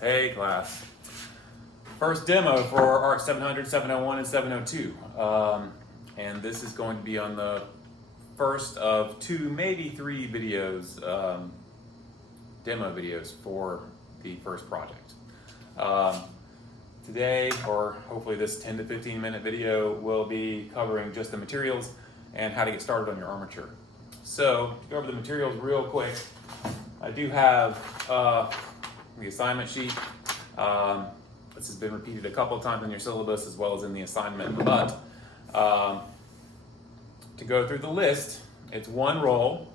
Hey class. First demo for ARC 700, 701, and 702. And this is going to be on the first of two, maybe three videos, demo videos for the first project. Today, or hopefully this 10 to 15 minute video, will be covering just the materials and how to get started on your armature. So, to go over the materials real quick, I do have the assignment sheet. This has been repeated a couple of times in your syllabus as well as in the assignment, but to go through the list, it's one roll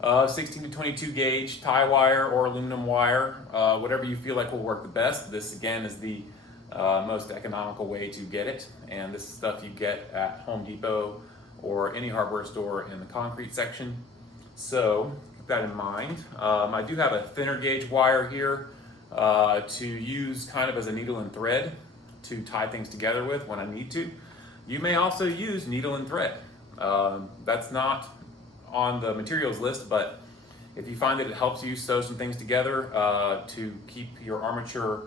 of 16 to 22 gauge tie wire or aluminum wire, whatever you feel like will work the best. This again is the most economical way to get it, and this is stuff you get at Home Depot or any hardware store in the concrete section. So keep that in mind. I do have a thinner gauge wire here to use kind of as a needle and thread to tie things together with when I need to. You may also use needle and thread. That's not on the materials list, but if you find that it helps you sew some things together to keep your armature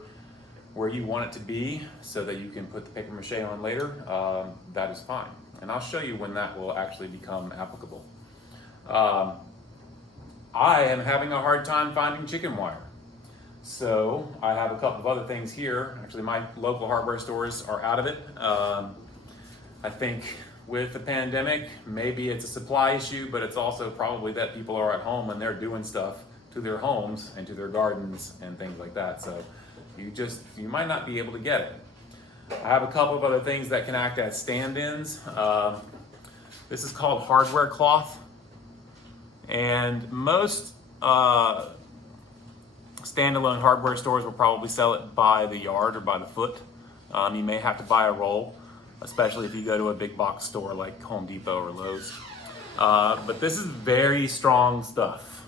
where you want it to be so that you can put the paper mache on later, that is fine. And I'll show you when that will actually become applicable. I am having a hard time finding chicken wire. So I have a couple of other things here. Actually, my local hardware stores are out of it. I think with the pandemic, maybe it's a supply issue, but it's also probably that people are at home and they're doing stuff to their homes and to their gardens and things like that. So you might not be able to get it. I have a couple of other things that can act as stand-ins. This is called hardware cloth, and most standalone hardware stores will probably sell it by the yard or by the foot. You may have to buy a roll, especially if you go to a big box store like Home Depot or Lowe's. But this is very strong stuff.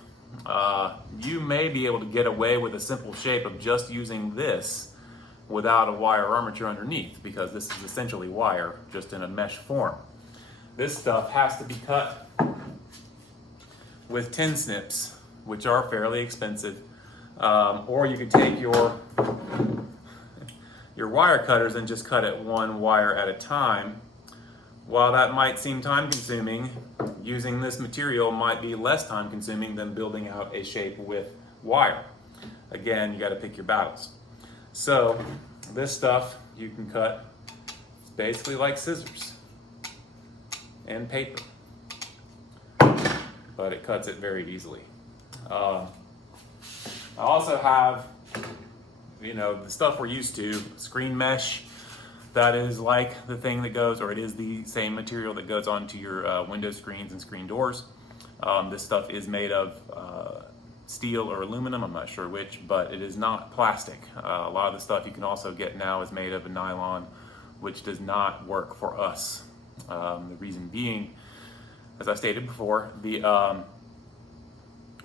You may be able to get away with a simple shape of just using this without a wire armature underneath, because this is essentially wire just in a mesh form. This stuff has to be cut with tin snips, which are fairly expensive. Or you could take your wire cutters and just cut it one wire at a time. While that might seem time consuming, using this material might be less time consuming than building out a shape with wire. Again, you got to pick your battles. So this stuff you can cut basically like scissors and paper, but it cuts it very easily. I also have, the stuff we're used to, screen mesh. That is like the thing that goes, or it is the same material that goes onto your window screens and screen doors. This stuff is made of steel or aluminum, I'm not sure which, but it is not plastic. A lot of the stuff you can also get now is made of a nylon, which does not work for us. The reason being, as I stated before, the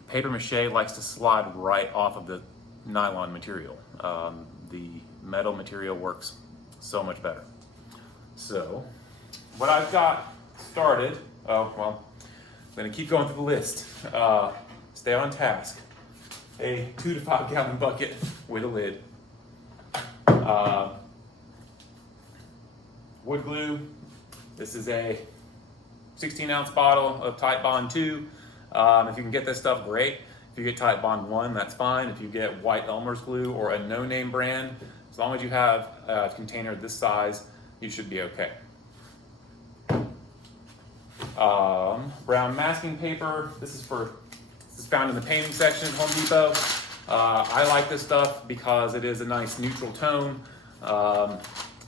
paper mache likes to slide right off of the nylon material. The metal material works so much better. So what I've got started, I'm gonna keep going through the list. Stay on task. A 2 to 5 gallon bucket with a lid. Wood glue. This is a 16-ounce bottle of Titebond 2. If you can get this stuff, great. If you get Titebond 1, that's fine. If you get white Elmer's glue or a no-name brand, as long as you have a container this size, you should be okay. Brown masking paper. This is found in the painting section at Home Depot. I like this stuff because it is a nice neutral tone,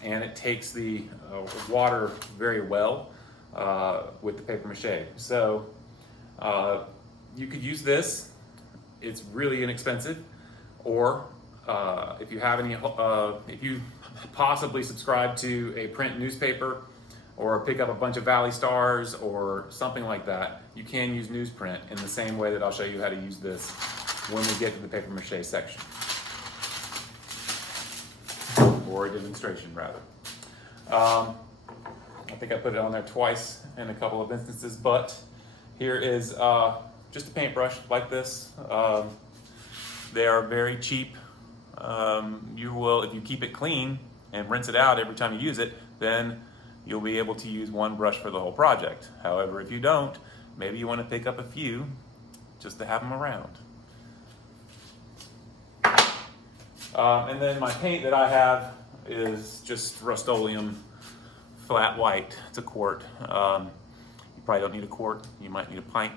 and it takes the water very well with the paper mache. So you could use this. It's really inexpensive. Or if you have any, if you possibly subscribe to a print newspaper or pick up a bunch of Valley Stars or something like that, you can use newsprint in the same way that I'll show you how to use this when we get to the paper mache section. Or a demonstration, rather. I think I put it on there twice in a couple of instances, but here is just a paintbrush like this. They are very cheap. you will, if you keep it clean and rinse it out every time you use it, then you'll be able to use one brush for the whole project. However, if you don't, maybe you want to pick up a few just to have them around. And then my paint that I have is just Rust-Oleum flat white. It's a quart. You probably don't need a quart. You might need a pint.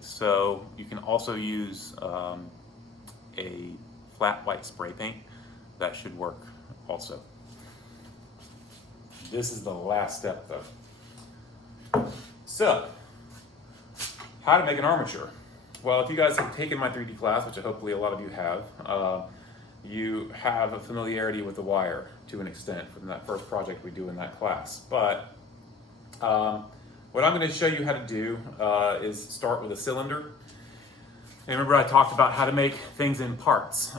So you can also use a flat white spray paint. That should work also. This is the last step though. So, how to make an armature. Well, if you guys have taken my 3D class, which hopefully a lot of you have, you have a familiarity with the wire to an extent from that first project we do in that class. But what I'm going to show you how to do is start with a cylinder. And remember I talked about how to make things in parts.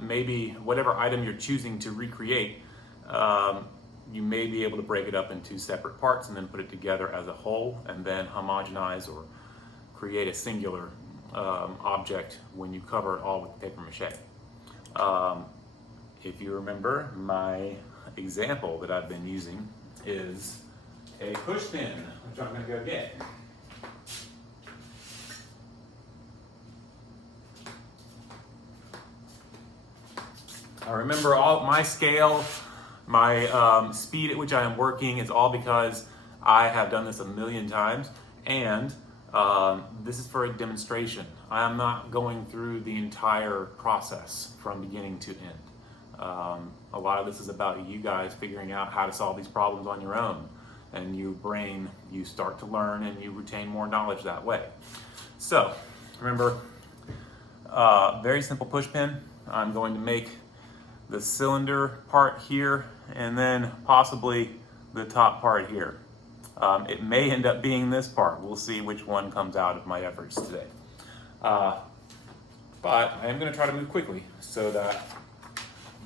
Maybe whatever item you're choosing to recreate, you may be able to break it up into separate parts and then put it together as a whole and then homogenize or create a singular object when you cover it all with paper mache. If you remember, my example that I've been using is a push pin, which I'm going to go get. I remember all my scale, my speed at which I am working is all because I have done this a million times, and this is for a demonstration. I am not going through the entire process from beginning to end. A lot of this is about you guys figuring out how to solve these problems on your own, and your brain, you start to learn and you retain more knowledge that way. So remember, very simple push pin. I'm going to make the cylinder part here and then possibly the top part here. It may end up being this part. We'll see which one comes out of my efforts today. But I am going to try to move quickly so that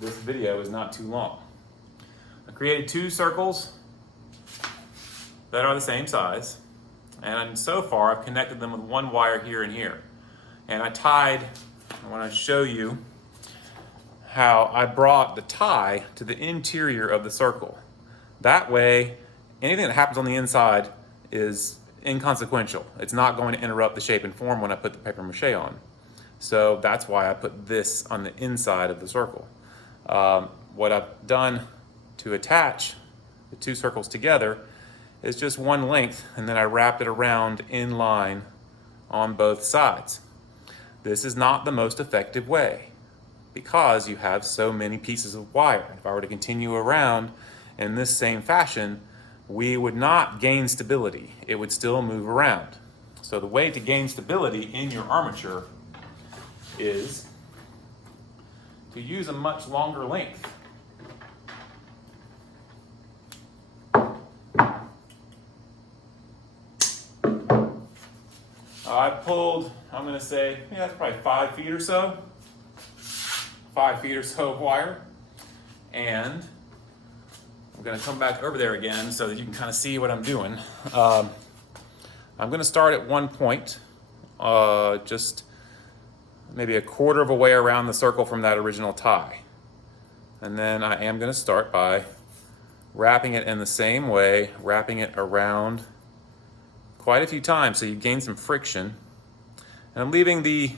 this video is not too long. I created 2 circles that are the same size, and so far I've connected them with one wire here and here. And I want to show you how I brought the tie to the interior of the circle. That way, anything that happens on the inside is inconsequential. It's not going to interrupt the shape and form when I put the paper mache on. So that's why I put this on the inside of the circle. What I've done to attach the 2 circles together is just one length, and then I wrapped it around in line on both sides. This is not the most effective way because you have so many pieces of wire. If I were to continue around in this same fashion, we would not gain stability. It would still move around. So the way to gain stability in your armature is to use a much longer length. I pulled, I'm going to say, that's probably 5 feet or so. 5 feet or so of wire. And I'm going to come back over there again so that you can kind of see what I'm doing. I'm going to start at one point, just maybe a quarter of a way around the circle from that original tie. And then I am going to start by wrapping it in the same way, wrapping it around quite a few times so you gain some friction. And I'm leaving the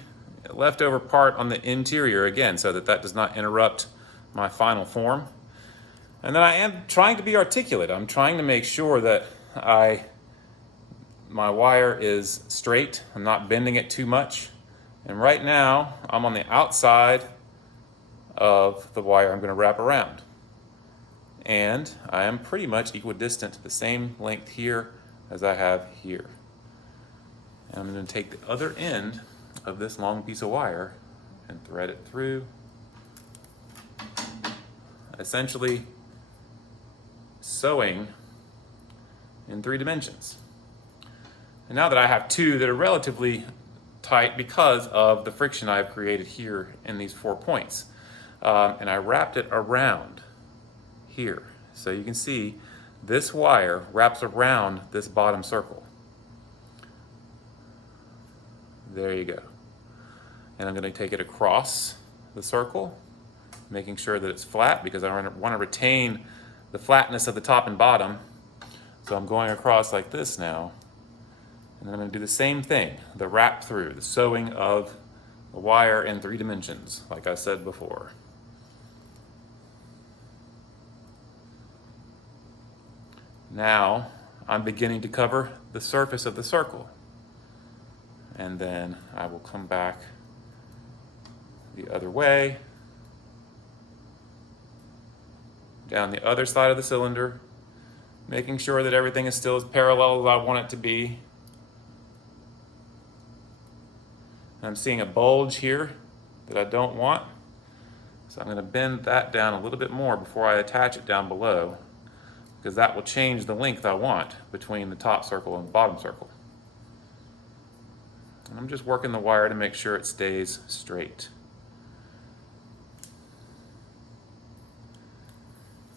leftover part on the interior again so that that does not interrupt my final form. And then I am trying to be articulate. I'm trying to make sure that my wire is straight. I'm not bending it too much. And right now, I'm on the outside of the wire I'm going to wrap around. And I am pretty much equidistant, the same length here as I have here. And I'm going to take the other end of this long piece of wire and thread it through, essentially sewing in 3 dimensions. And now that I have 2 that are relatively tight because of the friction I've created here in these 4 points, and I wrapped it around here. So you can see this wire wraps around this bottom circle. There you go. And I'm going to take it across the circle, making sure that it's flat because I want to retain the flatness of the top and bottom. So I'm going across like this now, and then I'm going to do the same thing, the wrap through, the sewing of the wire in 3 dimensions, like I said before. Now I'm beginning to cover the surface of the circle, and then I will come back the other way, down the other side of the cylinder, making sure that everything is still as parallel as I want it to be. I'm seeing a bulge here that I don't want, so I'm going to bend that down a little bit more before I attach it down below, because that will change the length I want between the top circle and the bottom circle. And I'm just working the wire to make sure it stays straight.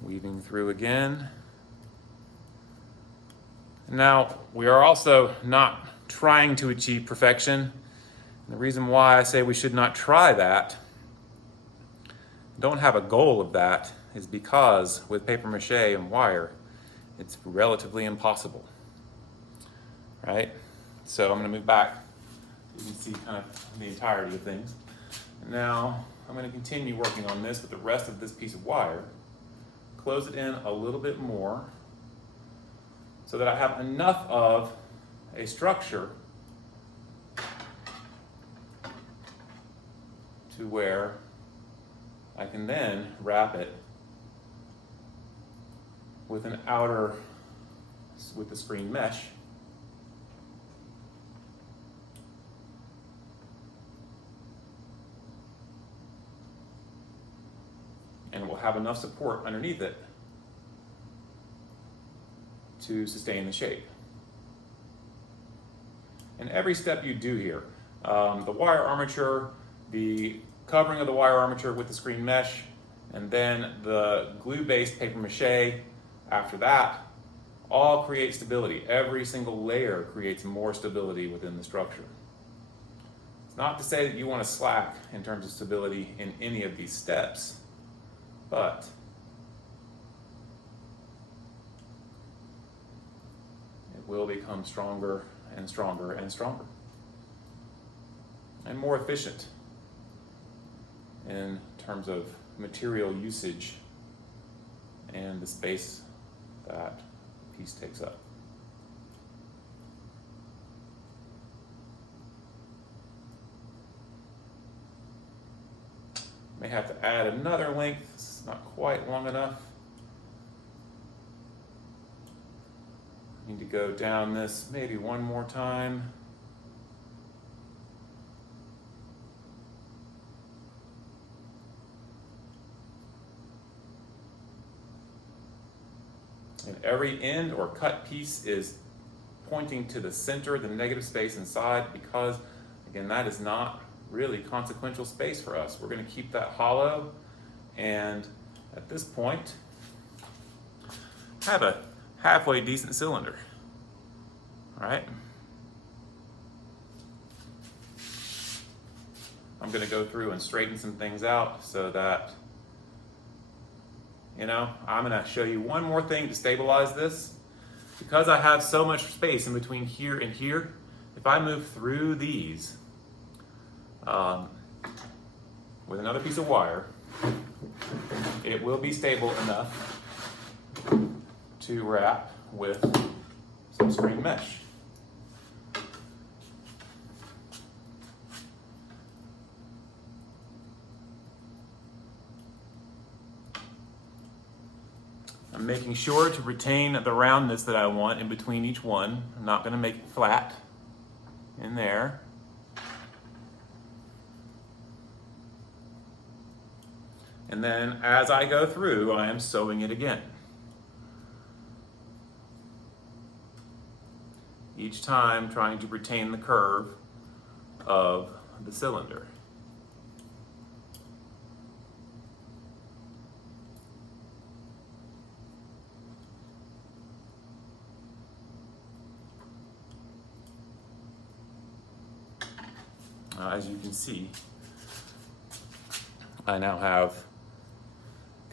Weaving through again. Now, we are also not trying to achieve perfection. And the reason why I say we should not try that, don't have a goal of that, is because with paper mache and wire, it's relatively impossible, right? So I'm going to move back so you can see kind of the entirety of things. And now I'm going to continue working on this with the rest of this piece of wire, close it in a little bit more so that I have enough of a structure to where I can then wrap it with an outer, with the screen mesh. And it will have enough support underneath it to sustain the shape. And every step you do here, the wire armature, the covering of the wire armature with the screen mesh, and then the glue-based paper mache after that, all create stability. Every single layer creates more stability within the structure. It's not to say that you want to slack in terms of stability in any of these steps, but it will become stronger and stronger and stronger, and more efficient in terms of material usage and the space that the piece takes up. May have to add another length. It's not quite long enough. Need to go down this maybe one more time. And every end or cut piece is pointing to the center, the negative space inside, because again, that is not really consequential space for us. We're going to keep that hollow, and at this point, have a halfway decent cylinder. All right. I'm going to go through and straighten some things out so that, I'm going to show you one more thing to stabilize this. Because I have so much space in between here and here, if I move through these with another piece of wire, it will be stable enough to wrap with some screen mesh. I'm making sure to retain the roundness that I want in between each one. I'm not going to make it flat in there. And then as I go through, I am sewing it again. Each time trying to retain the curve of the cylinder. As you can see, I now have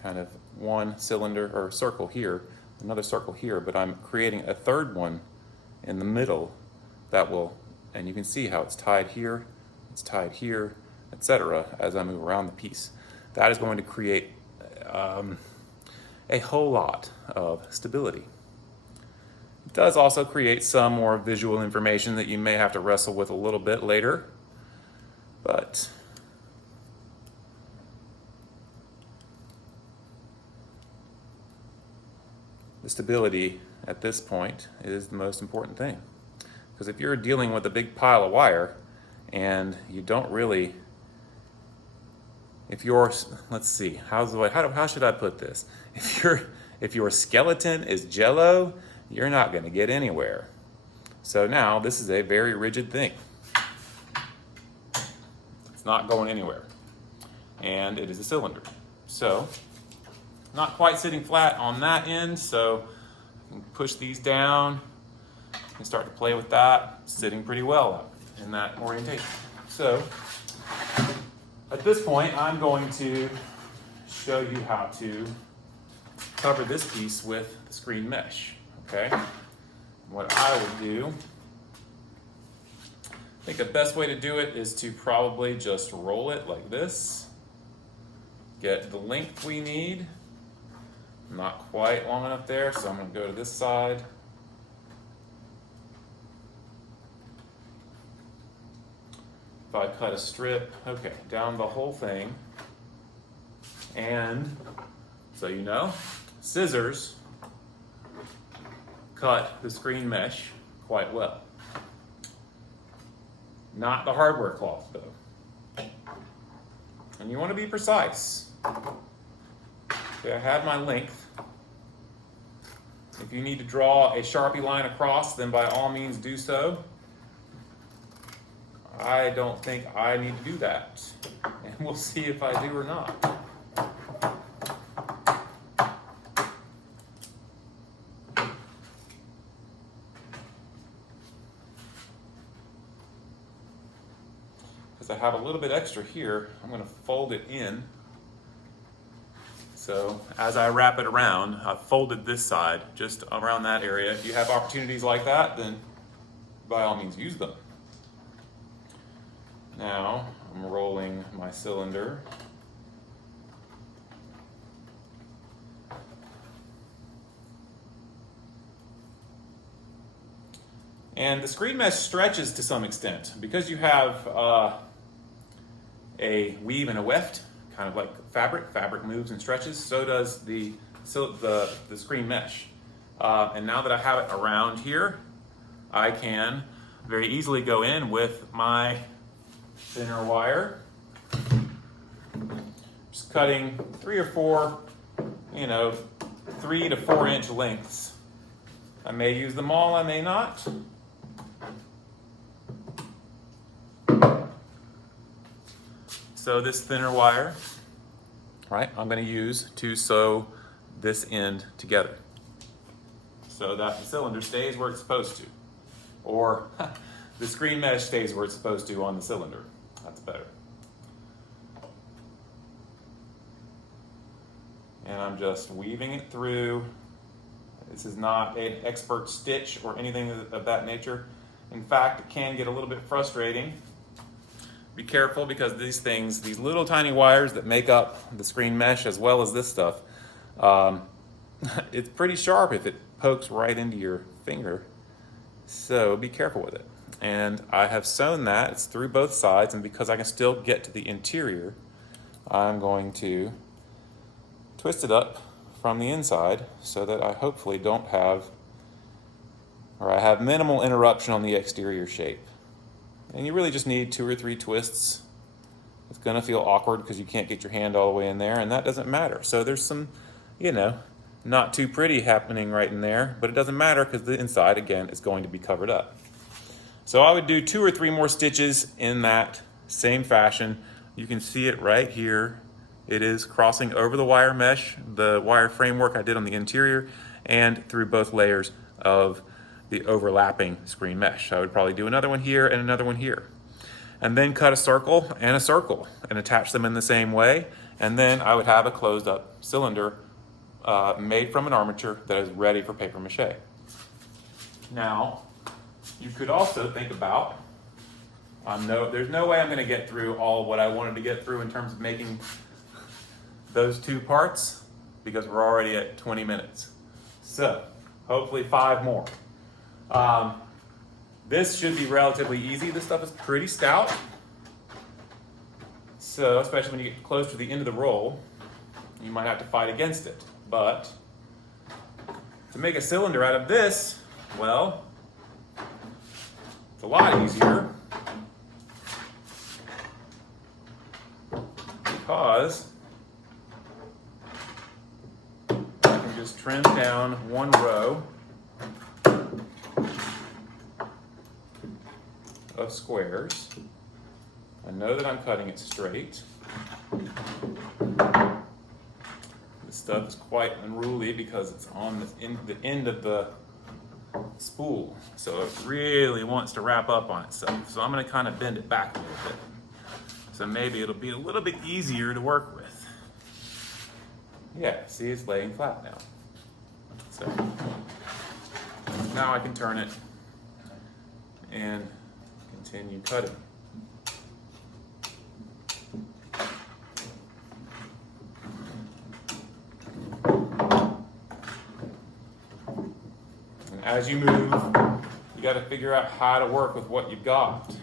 kind of one cylinder or circle here, another circle here, but I'm creating a third one in the middle that will, and you can see how it's tied here, etc. as I move around the piece. That is going to create a whole lot of stability. It does also create some more visual information that you may have to wrestle with a little bit later, but the stability at this point is the most important thing. Because if you're dealing with a big pile of wire and you don't really, let's see, how should I put this? If your skeleton is jello, you're not going to get anywhere. So now this is a very rigid thing. It's not going anywhere. And it is a cylinder. So not quite sitting flat on that end, so I can push these down and start to play with that, sitting pretty well in that orientation. So at this point, I'm going to show you how to cover this piece with the screen mesh, okay? What I would do, I think the best way to do it is to probably just roll it like this, get the length we need. Not quite long enough there, so I'm going to go to this side. If I cut a strip, okay, down the whole thing. And so you know, scissors cut the screen mesh quite well. Not the hardware cloth though. And you want to be precise. Okay, I have my length. If you need to draw a Sharpie line across, then by all means do so. I don't think I need to do that. And we'll see if I do or not. Because I have a little bit extra here, I'm going to fold it in. So as I wrap it around, I've folded this side just around that area. If you have opportunities like that, then by all means use them. Now I'm rolling my cylinder. And the screen mesh stretches to some extent. Because you have a weave and a weft, kind of like fabric moves and stretches, so does the screen mesh. And now that I have it around here, I can very easily go in with my thinner wire, just cutting 3 or 4, 3 to 4 inch lengths. I may use them all, I may not. So this thinner wire, right, I'm going to use to sew this end together so that the cylinder stays where it's supposed to, or the screen mesh stays where it's supposed to on the cylinder. That's better. And I'm just weaving it through. This is not an expert stitch or anything of that nature. In fact, it can get a little bit frustrating. Be careful because these little tiny wires that make up the screen mesh as well as this stuff, it's pretty sharp if it pokes right into your finger. So be careful with it. And I have sewn that, it's through both sides, and because I can still get to the interior, I'm going to twist it up from the inside so that I hopefully don't have, or I have minimal interruption on the exterior shape. And you really just need 2 or 3 twists. It's gonna feel awkward because you can't get your hand all the way in there, and that doesn't matter. So there's some, not too pretty happening right in there, but it doesn't matter because the inside, again, is going to be covered up. So I would do 2 or 3 more stitches in that same fashion. You can see it right here. It is crossing over the wire mesh, the wire framework I did on the interior, and through both layers of the overlapping screen mesh. I would probably do another one here and another one here. And then cut a circle and attach them in the same way. And then I would have a closed up cylinder made from an armature that is ready for paper mache. Now, you could also think about, there's no way I'm going to get through all what I wanted to get through in terms of making those two parts, because we're already at 20 minutes. So, hopefully 5 more. This should be relatively easy. This stuff is pretty stout. So, especially when you get close to the end of the roll, you might have to fight against it. But to make a cylinder out of this, well, it's a lot easier because I can just trim down one row of squares. I know that I'm cutting it straight. This stuff is quite unruly because it's on the end of the spool, so it really wants to wrap up on itself. So I'm going to kind of bend it back a little bit, so maybe it'll be a little bit easier to work with. Yeah, see, it's laying flat now. So now I can turn it and continue cutting. As you move, you got to figure out how to work with what you've got.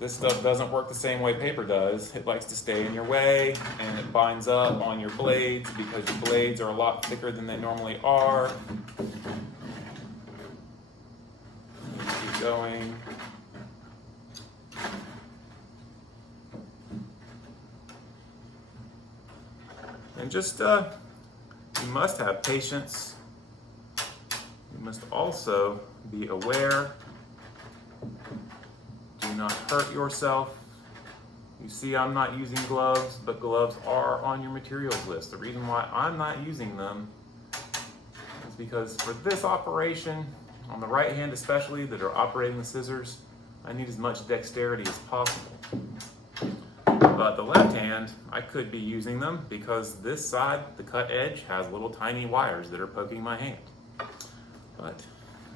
This stuff doesn't work the same way paper does. It likes to stay in your way, and it binds up on your blades because your blades are a lot thicker than they normally are. Keep going. And just you must have patience. You must also be aware. Do not hurt yourself. You see, I'm not using gloves, but gloves are on your materials list. The reason why I'm not using them is because for this operation, on the right hand especially, that are operating the scissors, I need as much dexterity as possible. But the left hand, I could be using them because this side, the cut edge, has little tiny wires that are poking my hand. But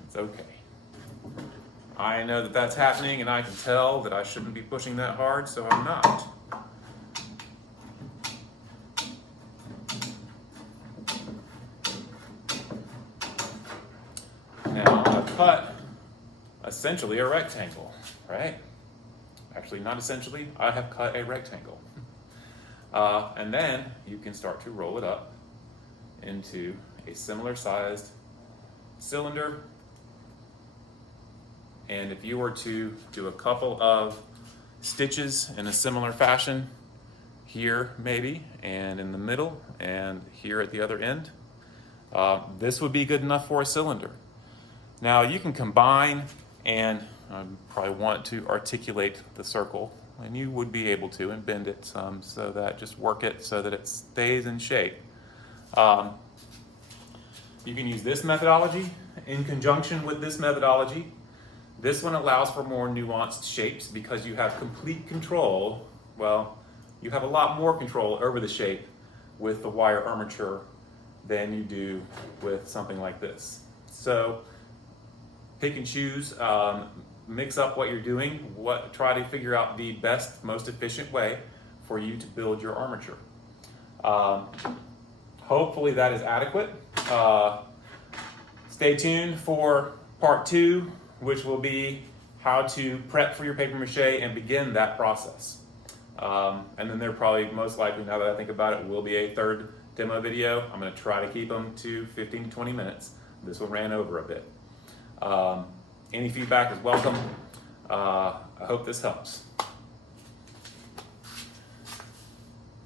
it's okay. I know that that's happening, and I can tell that I shouldn't be pushing that hard, so I'm not. Now, I've cut essentially a rectangle, right? Actually, not essentially, I have cut a rectangle. And then you can start to roll it up into a similar sized cylinder. And if you were to do a couple of stitches in a similar fashion, here maybe, and in the middle, and here at the other end, this would be good enough for a cylinder. Now you can combine, and I probably want to articulate the circle, and you would be able to, and bend it some so that, just work it so that it stays in shape. You can use this methodology in conjunction with this methodology. This one allows for more nuanced shapes because you have complete control. Well, you have a lot more control over the shape with the wire armature than you do with something like this. So pick and choose, mix up what you're doing, try to figure out the best, most efficient way for you to build your armature. Hopefully that is adequate. Stay tuned for part 2, which will be how to prep for your paper mache and begin that process. And then there probably, most likely, now that I think about it, will be a third demo video. I'm going to try to keep them to 15 to 20 minutes. This one ran over a bit. Any feedback is welcome. I hope this helps.